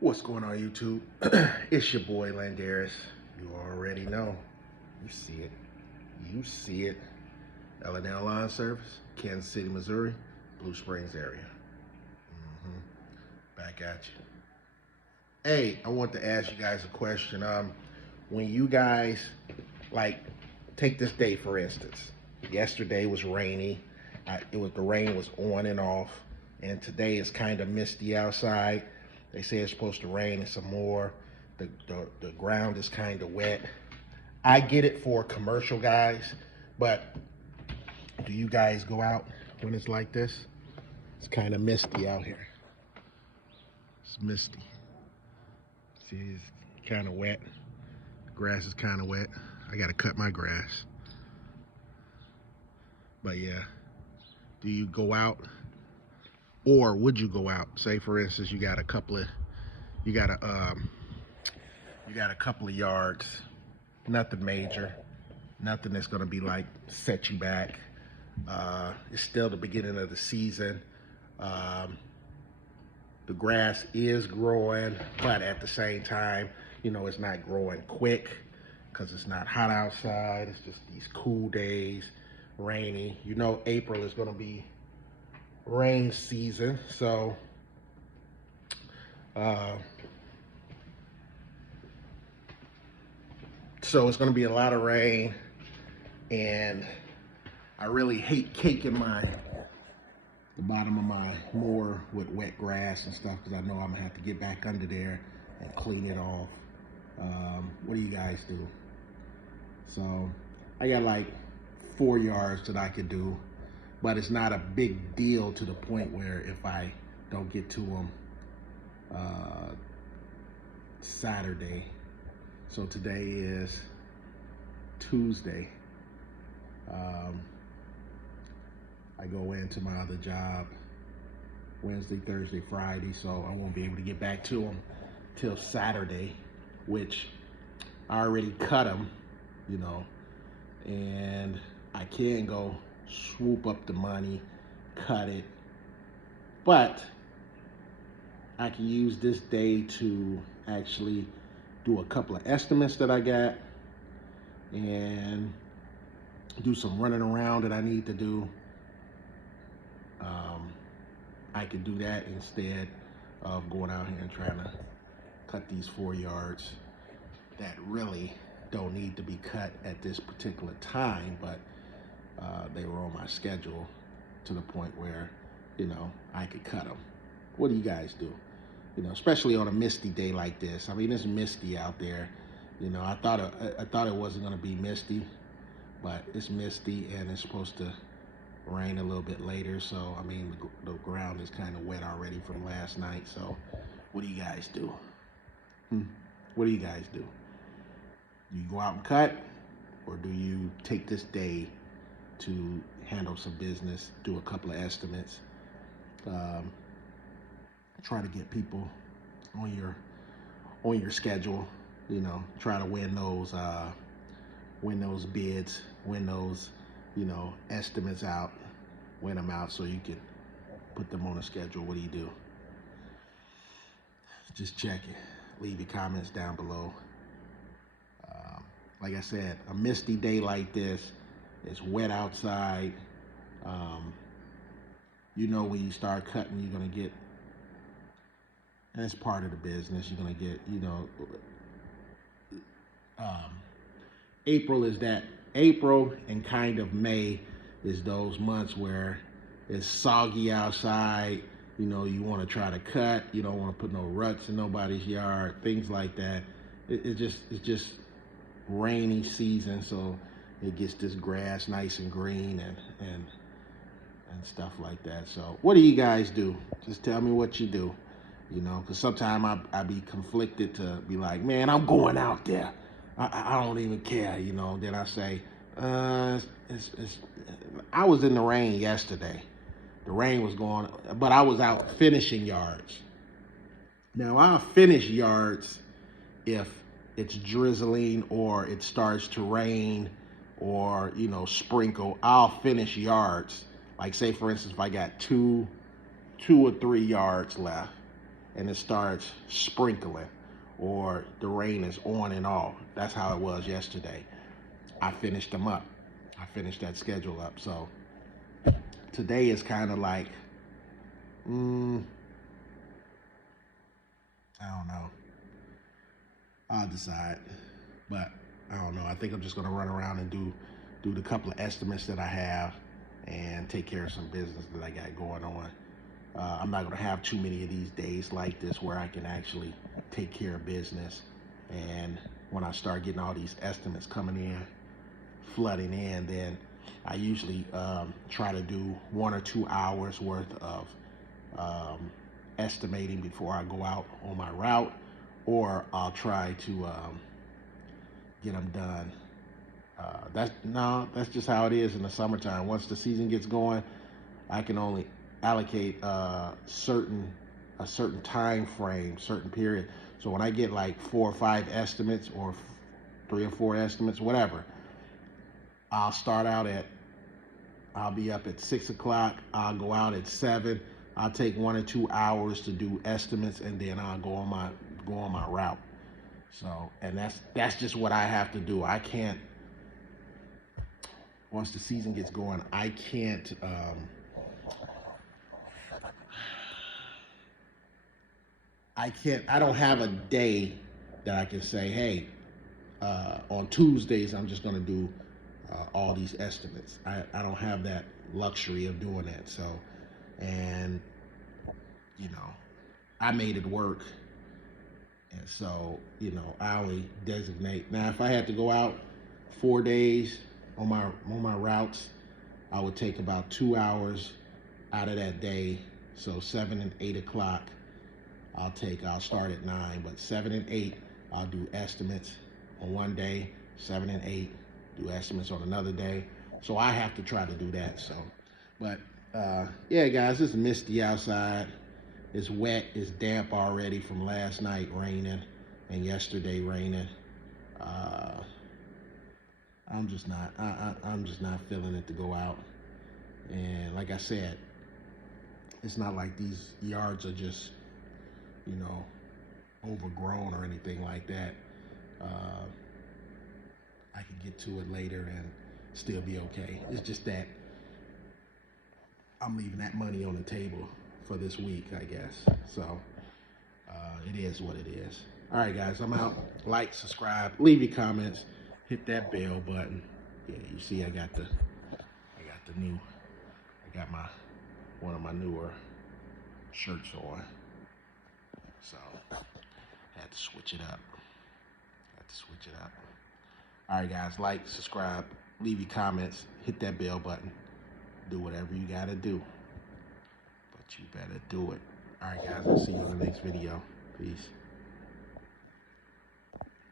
What's going on, YouTube? It's your boy Landaris. You already know. You see it. You see it. L&L Line Service, Kansas City, Missouri, Blue Springs area. Back at you. Hey, I want to ask you guys a question. When you guys like take this day for instance. Yesterday was rainy. The rain was on and off, and today is kind of misty outside. They say it's supposed to rain and some more. The ground is kind of wet. I get it for commercial guys, but do you guys go out when it's like this? It's kind of misty out here. It's misty. See, it's kind of wet. The grass is kind of wet. I got to cut my grass. But yeah, do you go out, or would you go out? Say for instance, you got a couple of yards, nothing major, nothing that's gonna be like set you back. It's still the beginning of the season. The grass is growing, but at the same time, it's not growing quick because it's not hot outside. It's just these cool days, rainy. April is going to be rain season, so it's going to be a lot of rain, and I really hate caking the bottom of my mower with wet grass and stuff because I know I'm gonna have to get back under there and clean it off. What do you guys do? So I got like 4 yards that I could do, but it's not a big deal to the point where if I don't get to them Saturday. So today is Tuesday. I go into my other job Wednesday, Thursday, Friday, so I won't be able to get back to them till Saturday, which I already cut them, and I can go swoop up the money, cut it, but I can use this day to actually do a couple of estimates that I got and do some running around that I need to do. I could do that instead of going out here and trying to cut these 4 yards that really don't need to be cut at this particular time, but they were on my schedule to the point where, I could cut them. What do you guys do? Especially on a misty day like this. I mean, it's misty out there. I thought it wasn't going to be misty, but it's misty and it's supposed to rain a little bit later. So, I mean, the ground is kind of wet already from last night. So, what do you guys do? What do you guys do? Do you go out and cut, or do you take this day to handle some business, do a couple of estimates, try to get people on your schedule, try to win those bids, win those, estimates out, win them out so you can put them on a schedule. What do you do? Just check it. Leave your comments down below. Like I said, a misty day like this, it's wet outside. When you start cutting, you're gonna get, and it's part of the business, you're gonna get, April and kind of May is those months where it's soggy outside. You want to try to cut. You don't want to put no ruts in nobody's yard, things like that. It's just rainy season, so it gets this grass nice and green and stuff like that. So what do you guys do? Just tell me what you do. Because sometimes I be conflicted to be like, man, I'm going out there. I don't even care, Then I say, I was in the rain yesterday. The rain was going, but I was out finishing yards. Now, I'll finish yards if it's drizzling or it starts to rain or, sprinkle. I'll finish yards. Like, say, for instance, if I got two or 3 yards left and it starts sprinkling, or the rain is on and off. That's how it was yesterday. I finished them up. I finished that schedule up. So today is kind of like, I don't know. I'll decide, but I don't know. I think I'm just gonna run around and do the couple of estimates that I have and take care of some business that I got going on. I'm not gonna have too many of these days like this where I can actually take care of business. And when I start getting all these estimates coming in, flooding in, then I usually try to do 1 or 2 hours worth of estimating before I go out on my route, or I'll try to get them done. That's just how it is in the summertime. Once the season gets going, I can only allocate a certain time frame, certain period. So when I get like 4 or 5 estimates, or 3 or 4 estimates, whatever, I'll start out I'll be up at 6 o'clock. I'll go out at 7. I'll take 1 or 2 hours to do estimates, and then I'll go on my route. So, and that's just what I have to do. I can't, once the season gets going, I can't I don't have a day that I can say, hey, on Tuesdays I'm just gonna do all these estimates. I don't have that luxury of doing that. So, and I made it work. And so, I only designate. Now, if I had to go out 4 days on my routes, I would take about 2 hours out of that day. So 7 and 8 o'clock, I'll start at 9, but 7 and 8, I'll do estimates on one day. 7 and 8, do estimates on another day. So I have to try to do that. So, but yeah, guys, it's misty outside. It's wet, it's damp already from last night raining and yesterday raining. I'm just not feeling it to go out. And like I said, it's not like these yards are just, overgrown or anything like that. I can get to it later and still be okay. It's just that I'm leaving that money on the table for this week, I guess. So it is what it is. All right, guys, I'm out. Like, subscribe, leave your comments, hit that bell button. Yeah, you see, I got one of my newer shirts on. So had to switch it up. All right, guys, like, subscribe, leave your comments, hit that bell button, do whatever you gotta do. But you better do it. All right, guys, I'll see you in the next video. Peace.